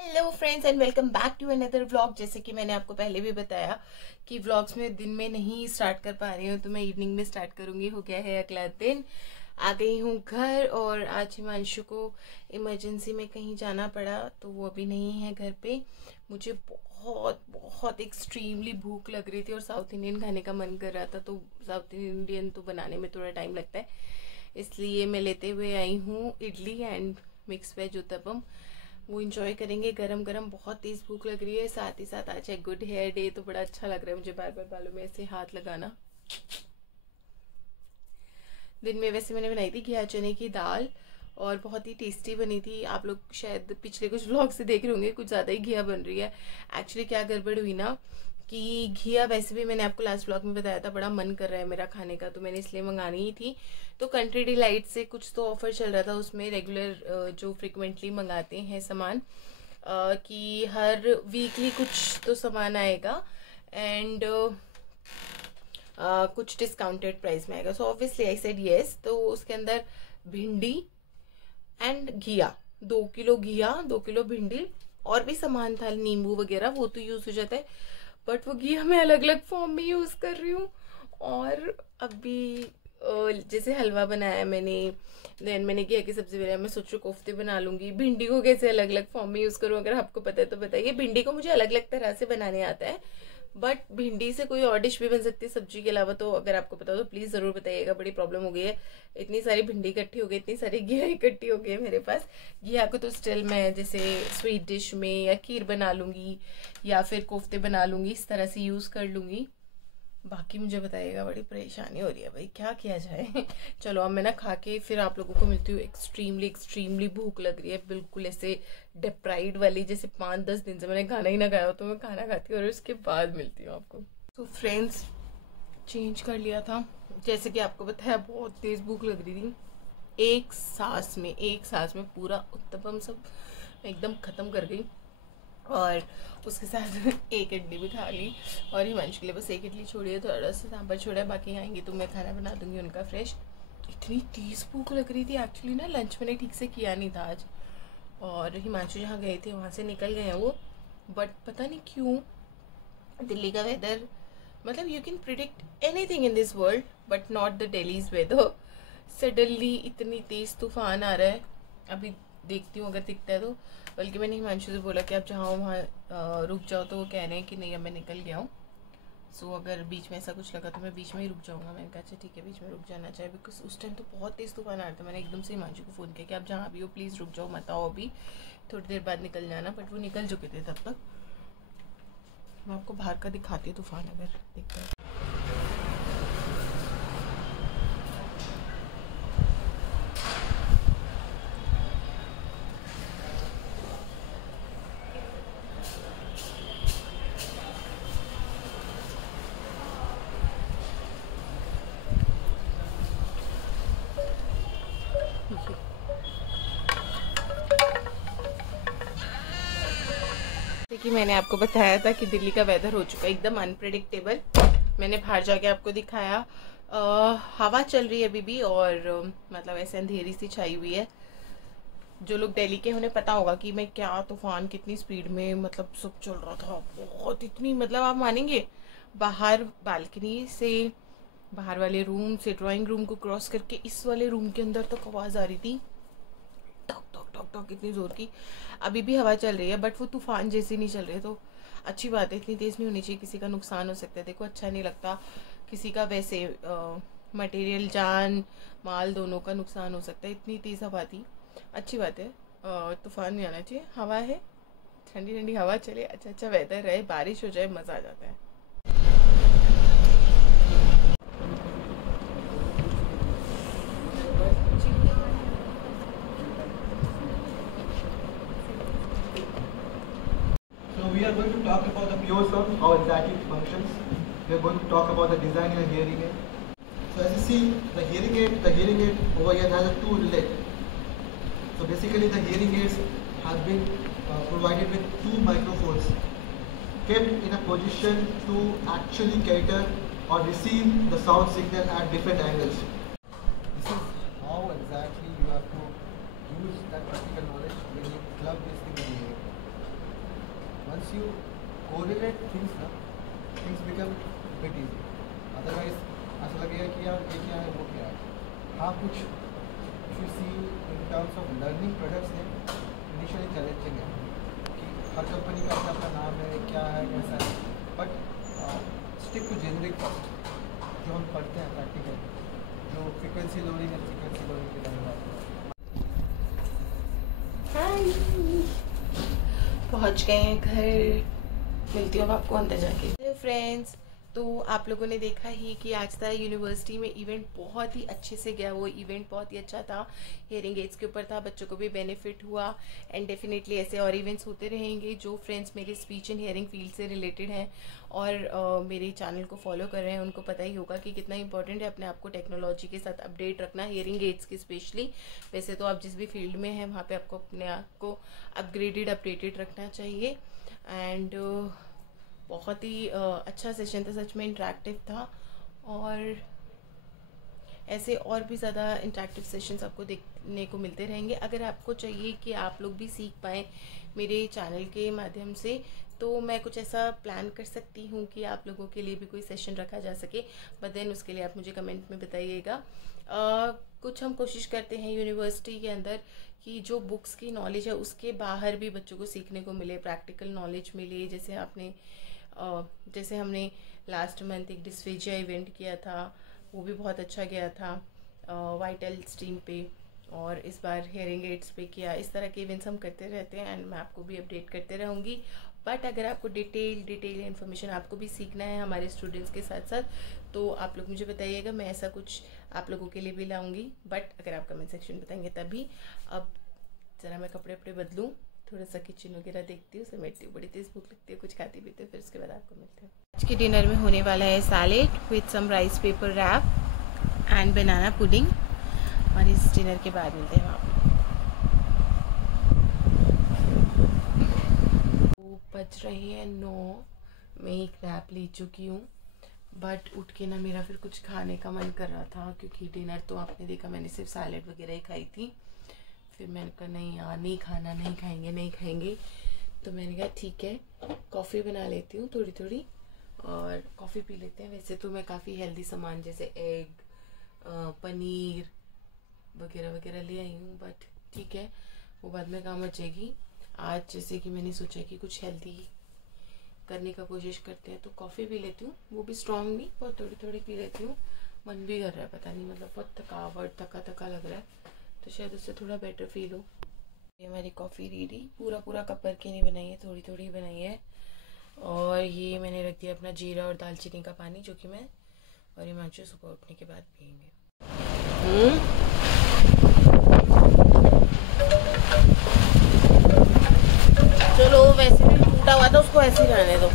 Hello friends and welcome back to another vlog. जैसे कि मैंने आपको पहले भी बताया कि व्लॉग्स में दिन में नहीं स्टार्ट कर पा रही हूँ तो मैं इवनिंग में स्टार्ट करूंगी। हो गया है अगला दिन, आ गई हूँ घर और आज हिमांशु को इमरजेंसी में कहीं जाना पड़ा तो वो अभी नहीं है घर पे। मुझे बहुत बहुत एक्सट्रीमली भूख लग रही थी और साउथ इंडियन खाने का मन कर रहा था, तो साउथ इंडियन तो बनाने में थोड़ा टाइम लगता है, इसलिए मैं लेते हुए आई हूँ idli and mix veg uttapam. वो इंजॉय करेंगे गरम गरम। बहुत तेज भूख लग रही है, साथ ही साथ आज है गुड हेयर डे तो बड़ा अच्छा लग रहा है मुझे बार बार बालों में ऐसे हाथ लगाना। दिन में वैसे मैंने बनाई थी घिया चने की दाल और बहुत ही टेस्टी बनी थी। आप लोग शायद पिछले कुछ व्लॉग से देख रहे होंगे, कुछ ज़्यादा ही घिया बन रही है। एक्चुअली क्या गड़बड़ हुई ना कि घिया वैसे भी मैंने आपको लास्ट व्लॉग में बताया था बड़ा मन कर रहा है मेरा खाने का, तो मैंने इसलिए मंगानी ही थी। तो कंट्री डिलाइट से कुछ तो ऑफर चल रहा था उसमें, रेगुलर जो फ्रिक्वेंटली मंगाते हैं सामान कि हर वीकली कुछ तो सामान आएगा एंड कुछ डिस्काउंटेड प्राइस में आएगा। So obviously I said yes. तो उसके अंदर भिंडी एंड घिया, 2 किलो घिया 2 किलो भिंडी और भी सामान था, नींबू वगैरह, वो तो यूज हो जाता है, बट वो घिया मैं अलग अलग फॉर्म में यूज कर रही हूँ। और अभी जैसे हलवा बनाया मैंने, देन मैंने घिया की सब्जी बनाया, मैं सोच रही कोफ्ते बना लूंगी। भिंडी को कैसे अलग अलग फॉर्म में यूज करूँ, अगर आपको पता है तो बताइए। भिंडी को मुझे अलग अलग तरह से बनाने आता है, बट भिंडी से कोई और डिश भी बन सकती है सब्जी के अलावा, तो अगर आपको पता हो तो प्लीज जरूर बताइएगा। बड़ी प्रॉब्लम हो गई है, इतनी सारी भिंडी इकट्ठी हो गई, इतनी सारी घिया इकट्ठी हो गई है मेरे पास। घिया को तो स्टिल मैं जैसे स्वीट डिश में या खीर बना लूंगी या फिर कोफ्ते बना लूंगी, इस तरह से यूज कर लूंगी। बाकी मुझे बताइएगा, बड़ी परेशानी हो रही है भाई, क्या किया जाए। चलो अब मैं ना खा के फिर आप लोगों को मिलती हूँ। एक्सट्रीमली एक्सट्रीमली भूख लग रही है, बिल्कुल ऐसे डिप्राइव्ड वाली, जैसे 5-10 दिन से मैंने खाना ही ना खाया हो, तो मैं खाना खाती हूँ और उसके बाद मिलती हूँ आपको। तो फ्रेंड्स चेंज कर लिया था, जैसे कि आपको बताया बहुत तेज भूख लग रही थी। एक सांस में पूरा उत्तपम सब एकदम खत्म कर गई और उसके साथ एक इडली भी खा ली और हिमांशु के लिए बस एक इडली छोड़ी है, थोड़ा सा सांभर छोड़ा है, बाकी आएंगे तो मैं खाना बना दूंगी उनका फ्रेश। इतनी तेज भूख लग रही थी, एक्चुअली ना लंच मैंने ठीक से किया नहीं था आज, और हिमांशु जहाँ गए थे वहाँ से निकल गए हैं वो, बट पता नहीं क्यों दिल्ली का वेदर, मतलब you can predict anything in this world but not the Delhi's weather. Suddenly इतनी तेज तूफान आ रहा है, अभी देखती हूँ अगर दिखता है तो। बल्कि मैंने हिमांशु से बोला कि आप जहाँ वहाँ रुक जाओ, तो वो कह रहे हैं कि नहीं अब मैं निकल गया हूँ। सो अगर बीच में ऐसा कुछ लगा तो मैं बीच में ही रुक जाऊँगा। मैंने कहा अच्छा ठीक है, बीच में रुक जाना चाहिए, बिकॉज उस टाइम तो बहुत तेज़ तूफान आ रहा था। मैंने एकदम से हिमांशु को फ़ोन किया कि आप जहाँ भी हो प्लीज़ रुक जाओ, मत आओ अभी, थोड़ी देर बाद निकल जाना, बट वो निकल चुके थे तब तक। मैं आपको बाहर का दिखाती हूँ तूफान अगर दिखता है। कि मैंने आपको बताया था कि दिल्ली का वेदर हो चुका है एकदम अनप्रेडिक्टेबल। मैंने बाहर जाके आपको दिखाया, हवा चल रही है अभी भी और मतलब ऐसे अंधेरी सी छाई हुई है। जो लोग दिल्ली के उन्हें पता होगा कि मैं क्या तूफान कितनी स्पीड में मतलब सब चल रहा था, बहुत इतनी, मतलब आप मानेंगे बाहर बालकनी से, बाहर वाले रूम से ड्राइंग रूम को क्रॉस करके इस वाले रूम के अंदर तक आवाज़ आ रही थी, टक टक टक टक, इतनी जोर की। अभी भी हवा चल रही है बट वो तूफान जैसी नहीं चल रही है, तो अच्छी बात है, इतनी तेज नहीं होनी चाहिए, किसी का नुकसान हो सकता है। देखो अच्छा नहीं लगता किसी का, वैसे मटेरियल जान माल दोनों का नुकसान हो सकता है। इतनी तेज हवा थी, अच्छी बात है, तूफान नहीं आना चाहिए। हवा है, ठंडी ठंडी हवा चले, अच्छा अच्छा वेदर रहे, बारिश हो जाए, मज़ा आ जाता है। We are going to talk about the pure sound, how exactly it functions. We are going to talk about the design of a hearing aid. So as you see, the hearing aid over here has a two leg. So basically the hearing aids have been provided with two microphones kept in a position to actually cater or receive the sound signal at different angles. This is how exactly you have to use that practical knowledge when you club this thing in the air. once you correlate things ना, things become bit easy. Otherwise ऐसा लगेगा कि यार ये क्या है वो क्या है. हाँ कुछ if you see in terms of learning products है initially challenging है कि हर कंपनी का अपना नाम है, क्या है, कैसा है, बट stick to generic जो हम पढ़ते हैं प्रैक्टिकल, जो फ्रीक्वेंसी लोडिंग है, फ्रीक्वेंसी लोडिंग के बारे में बात पहुंच गए हैं घर। मिलती हूँ आपको अंदर जाके। हेलो फ्रेंड्स, तो आप लोगों ने देखा ही कि आज था यूनिवर्सिटी में इवेंट बहुत ही अच्छे से गया। वो इवेंट बहुत ही अच्छा था, हियरिंग एड्स के ऊपर था, बच्चों को भी बेनिफिट हुआ एंड डेफिनेटली ऐसे और इवेंट्स होते रहेंगे। जो फ्रेंड्स मेरे स्पीच एंड हियरिंग फील्ड से रिलेटेड हैं और मेरे चैनल को फॉलो कर रहे हैं उनको पता ही होगा कि कितना इंपॉर्टेंट है अपने आप को टेक्नोलॉजी के साथ अपडेट रखना, हियरिंग एड्स की स्पेशली। वैसे तो आप जिस भी फील्ड में हैं वहाँ पर आपको अपने आप को अपडेटेड रखना चाहिए। एंड बहुत ही अच्छा सेशन था, सच में इंटरेक्टिव था और ऐसे और भी ज़्यादा इंटरेक्टिव सेशंस आपको देखने को मिलते रहेंगे। अगर आपको चाहिए कि आप लोग भी सीख पाएँ मेरे चैनल के माध्यम से, तो मैं कुछ ऐसा प्लान कर सकती हूँ कि आप लोगों के लिए भी कोई सेशन रखा जा सके, बट देन उसके लिए आप मुझे कमेंट में बताइएगा। कुछ हम कोशिश करते हैं यूनिवर्सिटी के अंदर कि जो बुक्स की नॉलेज है उसके बाहर भी बच्चों को सीखने को मिले, प्रैक्टिकल नॉलेज मिले। जैसे हमने लास्ट मंथ एक डिस्फेजिया इवेंट किया था, वो भी बहुत अच्छा गया था वाइटल स्ट्रीम पे, और इस बार हियरिंग एड्स पे किया। इस तरह के इवेंट्स हम करते रहते हैं एंड मैं आपको भी अपडेट करते रहूँगी। बट अगर आपको डिटेल इन्फॉर्मेशन आपको भी सीखना है हमारे स्टूडेंट्स के साथ साथ, तो आप लोग मुझे बताइएगा, मैं ऐसा कुछ आप लोगों के लिए भी लाऊंगी। बट अगर आप कमेंट सेक्शन में बताएंगे तभी। अब ज़रा मैं कपड़े वपड़े बदलूँ, थोड़ा सा किचन वगैरह देखती हूँ, समेटती हूँ, बड़ी तेज़ भूख लगती है, कुछ खाती पीते फिर उसके बाद आपको मिलते हैं। आज के डिनर में होने वाला है salad with some rice paper wrap and banana pudding, और इस डिनर के बाद मिलते हैं वहाँ। बज रहे हैं 9, मैं एक रैप ले चुकी हूँ, बट उठ के ना मेरा फिर कुछ खाने का मन कर रहा था, क्योंकि डिनर तो आपने देखा मैंने सिर्फ सैलेड वगैरह ही खाई थी। फिर मैंने कहा नहीं यार, नहीं खाना, नहीं खाएंगे। तो मैंने कहा ठीक है, कॉफ़ी बना लेती हूँ थोड़ी और कॉफ़ी पी लेते हैं। वैसे तो मैं काफ़ी हेल्दी सामान जैसे एग, पनीर वगैरह ले आई हूँ, बट ठीक है वो बाद में काम बचेगी। आज जैसे कि मैंने सोचा कि कुछ हेल्दी करने का कोशिश करते हैं, तो कॉफ़ी पी लेती हूँ, वो भी स्ट्रॉन्ग नहीं, बहुत थोड़ी पी लेती हूँ। मन भी कर रहा है, पता नहीं, मतलब बहुत थका लग रहा है, तो शायद उससे थोड़ा बेटर फील हो। ये हमारी कॉफ़ी रेडी, पूरा कप भर के नहीं बनाई है, थोड़ी बनाई है। और ये मैंने रख दिया अपना जीरा और दालचीनी का पानी, जो कि मैं और हिमांशु सुबह उठने के बाद पियेंगे। चलो, वैसे भी टूटा हुआ था, उसको ऐसे ही रहने दो।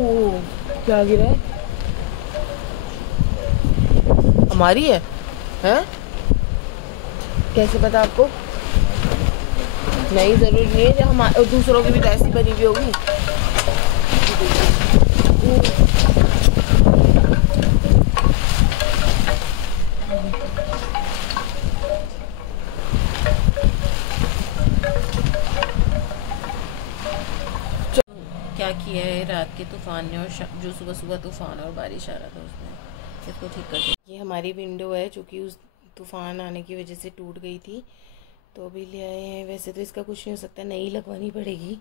ओह, क्या गिरा है? हमारी है? कैसे पता आपको? नहीं, जरूरी नहीं है, जब हम दूसरों की भी तो ऐसी बनी हुई होगी। क्या किया है रात के तूफान ने, और जो सुबह तूफान और बारिश आ रहा था उसने इसको ठीक कर दिया। ये हमारी विंडो है जो कि उस तूफान आने की वजह से टूट गई थी, तो अभी ले आए हैं। वैसे तो इसका कुछ नहीं हो सकता, नई लगवानी पड़ेगी,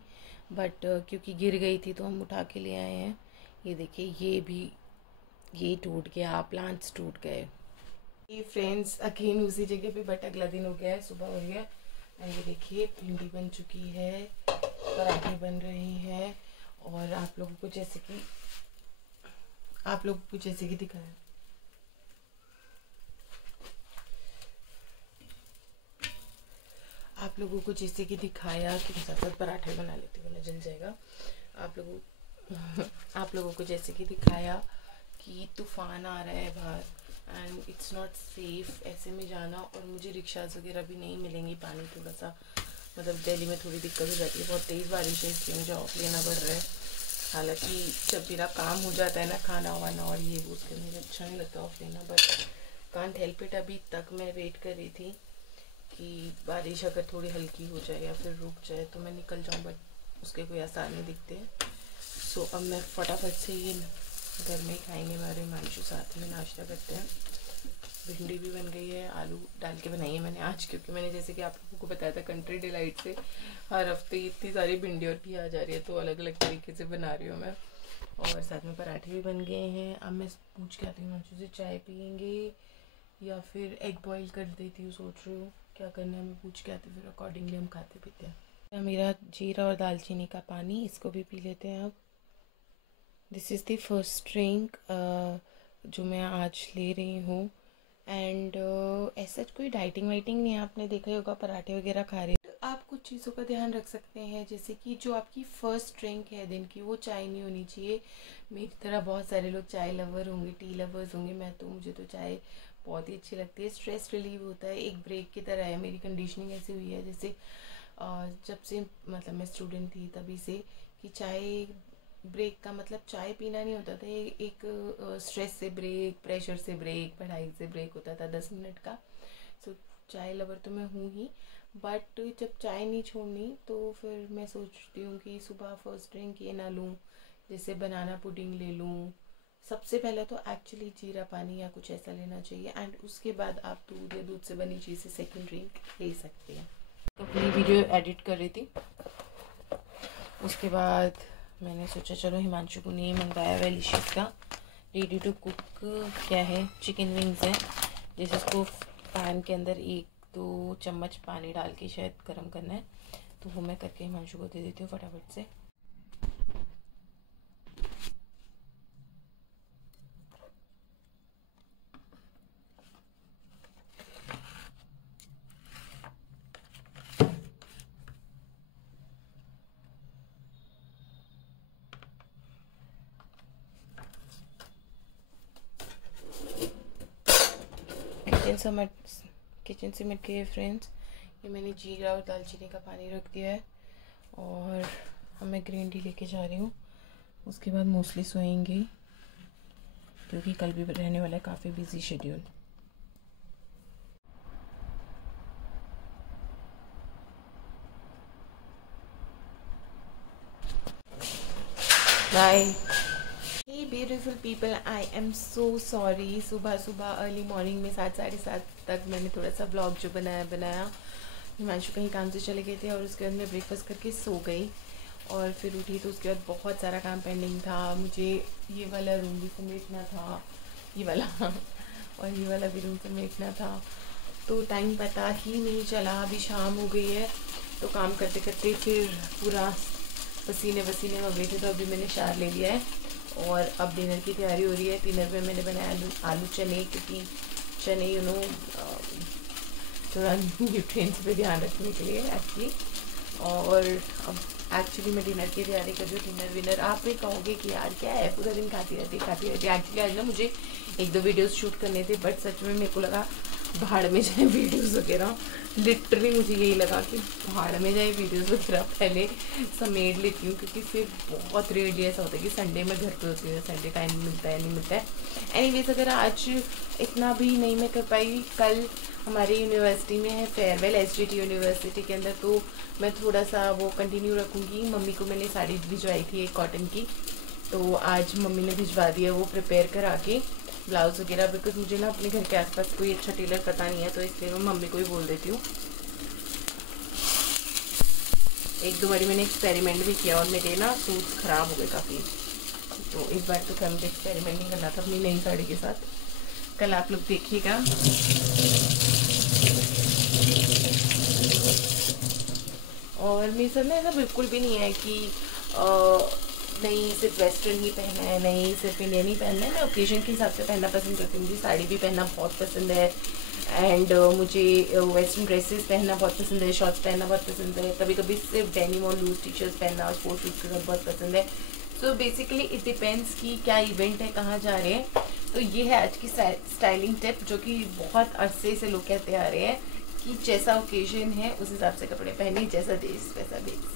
बट क्योंकि गिर गई थी तो हम उठा के ले आए हैं। ये देखिए, ये टूट गया, प्लांट्स टूट गए। ये फ्रेंड्स अगेन उसी जगह पे, बट अगला दिन हो गया है, सुबह हो गया। ये देखिए भिंडी बन चुकी है, पराठे बन रही है, और आप लोगों को जैसे कि दिखाया, कि साथ पराठे बना लेती हूँ, जल जाएगा। आप लोगों को जैसे कि दिखाया कि तूफान आ रहा है बाहर एंड इट्स नॉट सेफ ऐसे में जाना, और मुझे रिक्शाज वगैरह भी नहीं मिलेंगी। पानी थोड़ा सा, मतलब दिल्ली में थोड़ी दिक्कत हो जाती है, बहुत तेज़ बारिश है, इसलिए मुझे ऑफ लेना पड़ रहा है। हालांकि जब मेरा काम हो जाता है ना, खाना वाना और ये वो, उसके मुझे अच्छा नहीं लगता ऑफ लेना, बट कांट हेल्प इट, अभी तक मैं वेट कर रही थी कि बारिश अगर थोड़ी हल्की हो जाए या फिर रुक जाए तो मैं निकल जाऊँ, बट उसके कोई आसार नहीं दिखते हैं। सो अब मैं फटाफट से ये घर में खाएंगे, मेरे हिमांशु साथ में नाश्ता करते हैं। भिंडी भी बन गई है, आलू डाल के बनाई है मैंने आज, क्योंकि मैंने जैसे कि आप लोगों को बताया था कंट्री डिलाइट से हर हफ्ते इतनी सारी भिंडी और घी आ जा रही है, तो अलग अलग तरीके से बना रही हूँ मैं। और साथ में पराठे भी बन गए हैं। अब मैं पूछ के आती हूँ हिमांशु से, चाय पियेंगे या फिर एग बॉईल कर देती हूँ, सोच रही हूँ क्या करना है। मैं पूछ के आती हूँ, फिर अकॉर्डिंगली हम खाते पीते हैं। मेरा जीरा और दालचीनी का पानी, इसको भी पी लेते हैं अब। This is the first drink जो मैं आज ले रही हूँ। एंड ऐसा कोई डाइटिंग वाइटिंग नहीं है, आपने देखा ही होगा पराठे वगैरह खा रहे हैं। आप कुछ चीज़ों का ध्यान रख सकते हैं, जैसे कि जो आपकी फ़र्स्ट ड्रिंक है दिन की, वो चाय नहीं होनी चाहिए। मेरी तरह बहुत सारे लोग चाय लवर होंगे, टी लवर्स होंगे, मुझे तो चाय बहुत ही अच्छी लगती है। स्ट्रेस रिलीव होता है, एक ब्रेक की तरह है। मेरी कंडीशनिंग ऐसी हुई है जैसे जब से मतलब मैं स्टूडेंट थी तभी से, कि चाय ब्रेक का मतलब चाय पीना नहीं होता था, एक स्ट्रेस से ब्रेक, प्रेशर से ब्रेक, पढ़ाई से ब्रेक होता था 10 मिनट का। सो चाय लवर तो मैं हूँ ही, बट जब चाय नहीं छोड़नी तो फिर मैं सोचती हूँ कि सुबह फर्स्ट ड्रिंक ये ना लूँ, जैसे बनाना पुडिंग ले लूँ। सबसे पहले तो एक्चुअली जीरा पानी या कुछ ऐसा लेना चाहिए, एंड उसके बाद आप दूध या दूध से बनी चीज़ से सेकेंड ड्रिंक ले सकते हैं। तो अपनी वीडियो एडिट कर रही थी, उसके बाद मैंने सोचा चलो हिमांशु को नहीं मंगाया वेलिशियस का रेडी टू कुक, क्या है, चिकन विंग्स है, जैसे उसको पैन के अंदर 1-2 चम्मच पानी डाल के शायद गर्म करना है, तो वो मैं करके हिमांशु को दे देती हूँ फटाफट से। किचन से मिट गए फ्रेंड्स। ये मैंने जीरा और दालचीनी का पानी रख दिया है, और अब मैं ग्रीन टी लेके जा रही हूँ। उसके बाद मोस्टली सोएंगे, क्योंकि कल भी रहने वाला है काफ़ी busy schedule. Bye. Hey beautiful people, I am so sorry. सुबह अर्ली मॉर्निंग में 7-7:30 तक मैंने थोड़ा सा ब्लॉग जो बनाया। हिमांशु कहीं काम से चले गए थे, और उसके बाद मैं ब्रेकफास्ट करके सो गई, और फिर उठी तो उसके बाद बहुत सारा काम पेंडिंग था। मुझे ये वाला रूम भी समेटना था, ये वाला और ये वाला भी रूम समेटना था, तो टाइम पता ही नहीं चला। अभी शाम हो गई है, तो काम करते करते फिर पूरा पसीने में हो गए थे, तो अभी मैंने शावर ले लिया है, और अब डिनर की तैयारी हो रही है। डिनर में मैंने बनाया आलू चने, क्योंकि चने थोड़ा न्यूट्रिएंट्स पे ध्यान रखने के लिए एक्चुअली। और अब एक्चुअली मैं डिनर की तैयारी कर रही हूँ। डिनर आप भी कहोगे कि यार क्या है, पूरा दिन खाती रहती। एक्चुअली आज ना मुझे 1-2 वीडियोस शूट करने थे, बट सच में मेरे को लगा भाड़ में जाए वीडियोस वगैरह। लिटरली मुझे यही लगा कि भाड़ में जाए वीडियोस वगैरह, पहले समेट लेती हूँ, क्योंकि फिर बहुत रेयरली ऐसा होता है कि संडे में घर पे होती है, संडे टाइम मिलता है नहीं मिलता है। एनीवेज, अगर आज इतना भी नहीं मैं कर पाई, कल हमारी यूनिवर्सिटी में है फेयरवेल, SGT यूनिवर्सिटी के अंदर, तो मैं थोड़ा सा वो कंटिन्यू रखूँगी। मम्मी को मैंने साड़ी भिजवाई थी एक कॉटन की, तो आज मम्मी ने भिजवा दिया वो प्रिपेयर करा के ब्लाउज़ वगैरह, बिकॉज मुझे ना अपने घर के आसपास कोई अच्छा टेलर पता नहीं है, तो इसलिए मैं मम्मी को ही बोल देती हूँ। 1-2 बारी मैंने एक्सपेरिमेंट भी किया, और मेरे ना सूट्स ख़राब हो गए काफ़ी, तो इस बार तो फिर मुझे एक्सपेरिमेंट नहीं करना था अपनी नई साड़ी के साथ। कल आप लोग देखिएगा। और मेरे साथ में ऐसा बिल्कुल भी नहीं है कि नहीं सिर्फ वेस्टर्न ही पहना है, नहीं सिर्फ इंडियन ही पहनना है। मैं ओकेजन के हिसाब से पहनना पसंद करती हूँ। मुझे साड़ी भी पहनना बहुत पसंद है, एंड मुझे वेस्टर्न ड्रेसेस पहनना बहुत पसंद है, शॉर्ट्स पहनना बहुत पसंद है, कभी कभी सिर्फ डेनिम और लूज टी शर्ट्स पहनना स्पोर्ट्स शूज के साथ बहुत पसंद है। सो बेसिकली इट डिपेंड्स कि क्या इवेंट है, कहाँ जा रहे हैं। तो ये है आज की स्टाइलिंग टिप, जो कि बहुत अरसे से लोग कहते आ रहे हैं कि जैसा ओकेजन है उस हिसाब से कपड़े पहने, जैसा देश वैसा देश।